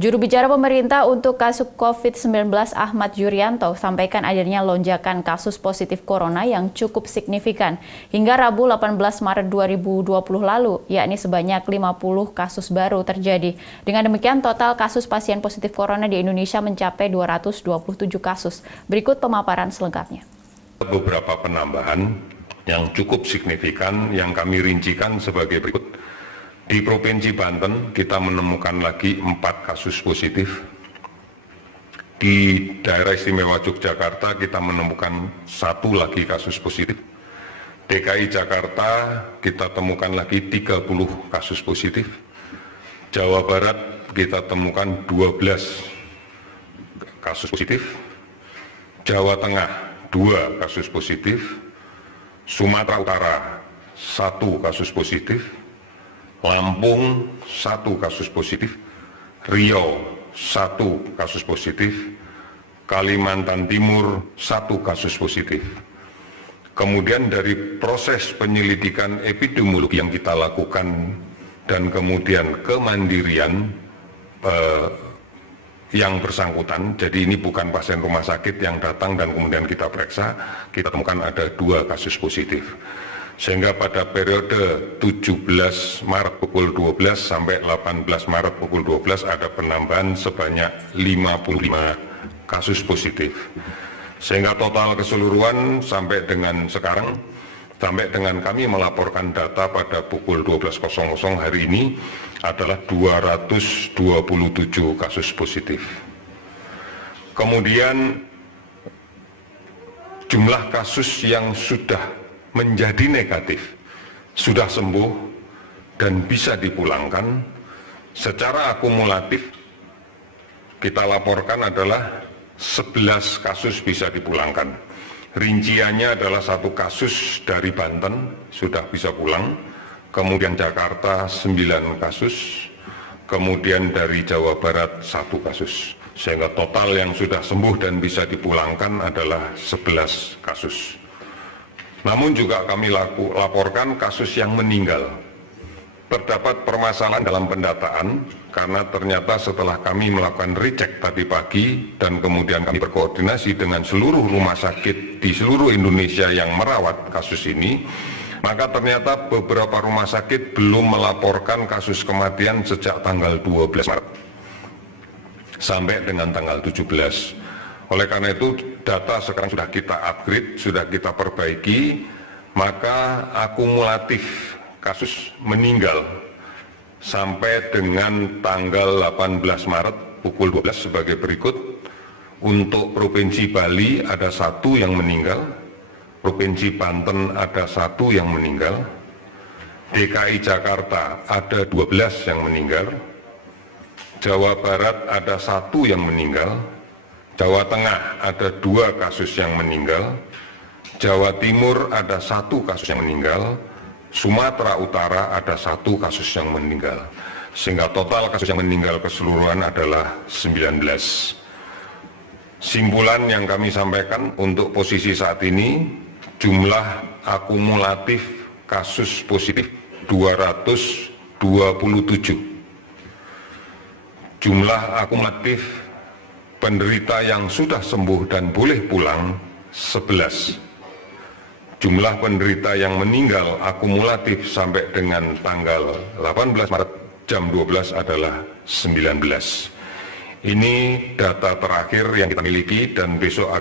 Juru bicara pemerintah untuk kasus COVID-19 Ahmad Yuryanto sampaikan adanya lonjakan kasus positif corona yang cukup signifikan hingga Rabu 18 Maret 2020 lalu, yakni sebanyak 50 kasus baru terjadi. Dengan demikian total kasus pasien positif corona di Indonesia mencapai 227 kasus. Berikut pemaparan selengkapnya. Beberapa penambahan yang cukup signifikan yang kami rincikan sebagai berikut. Di Provinsi Banten kita menemukan lagi 4 kasus positif. Di Daerah Istimewa Yogyakarta kita menemukan 1 lagi kasus positif. DKI Jakarta kita temukan lagi 30 kasus positif. Jawa Barat kita temukan 12 kasus positif. Jawa Tengah 2 kasus positif. Sumatera Utara 1 kasus positif. Lampung 1 kasus positif, Riau 1 kasus positif, Kalimantan Timur 1 kasus positif. Kemudian dari proses penyelidikan epidemiologi yang kita lakukan dan kemudian kemandirian yang bersangkutan, jadi ini bukan pasien rumah sakit yang datang dan kemudian kita periksa, kita temukan ada 2 kasus positif. Sehingga pada periode 17 Maret pukul 12 sampai 18 Maret pukul 12 ada penambahan sebanyak 55 kasus positif. Sehingga total keseluruhan sampai dengan sekarang, sampai dengan kami melaporkan data pada pukul 12.00 hari ini adalah 227 kasus positif. Kemudian jumlah kasus yang sudah menjadi negatif, sudah sembuh dan bisa dipulangkan, secara akumulatif kita laporkan adalah 11 kasus bisa dipulangkan. Rinciannya adalah 1 kasus dari Banten sudah bisa pulang, kemudian Jakarta 9 kasus, kemudian dari Jawa Barat 1 kasus. Sehingga total yang sudah sembuh dan bisa dipulangkan adalah 11 kasus. Namun juga kami laporkan kasus yang meninggal. Terdapat permasalahan dalam pendataan karena ternyata setelah kami melakukan recek tadi pagi dan kemudian kami berkoordinasi dengan seluruh rumah sakit di seluruh Indonesia yang merawat kasus ini, maka ternyata beberapa rumah sakit belum melaporkan kasus kematian sejak tanggal 12 Maret sampai dengan tanggal 17. Oleh karena itu data sekarang sudah kita upgrade, sudah kita perbaiki, maka akumulatif kasus meninggal sampai dengan tanggal 18 Maret pukul 12 sebagai berikut. Untuk Provinsi Bali ada 1 yang meninggal, Provinsi Banten ada 1 yang meninggal, DKI Jakarta ada 12 yang meninggal, Jawa Barat ada 1 yang meninggal, Jawa Tengah ada 2 kasus yang meninggal, Jawa Timur ada 1 kasus yang meninggal, Sumatera Utara ada 1 kasus yang meninggal. Sehingga total kasus yang meninggal keseluruhan adalah 19. Simpulan yang kami sampaikan untuk posisi saat ini, jumlah akumulatif kasus positif 227. Jumlah akumulatif penderita yang sudah sembuh dan boleh pulang 11. Jumlah penderita yang meninggal akumulatif sampai dengan tanggal 18 Maret jam 12 adalah 19. Ini data terakhir yang kita miliki dan besok akan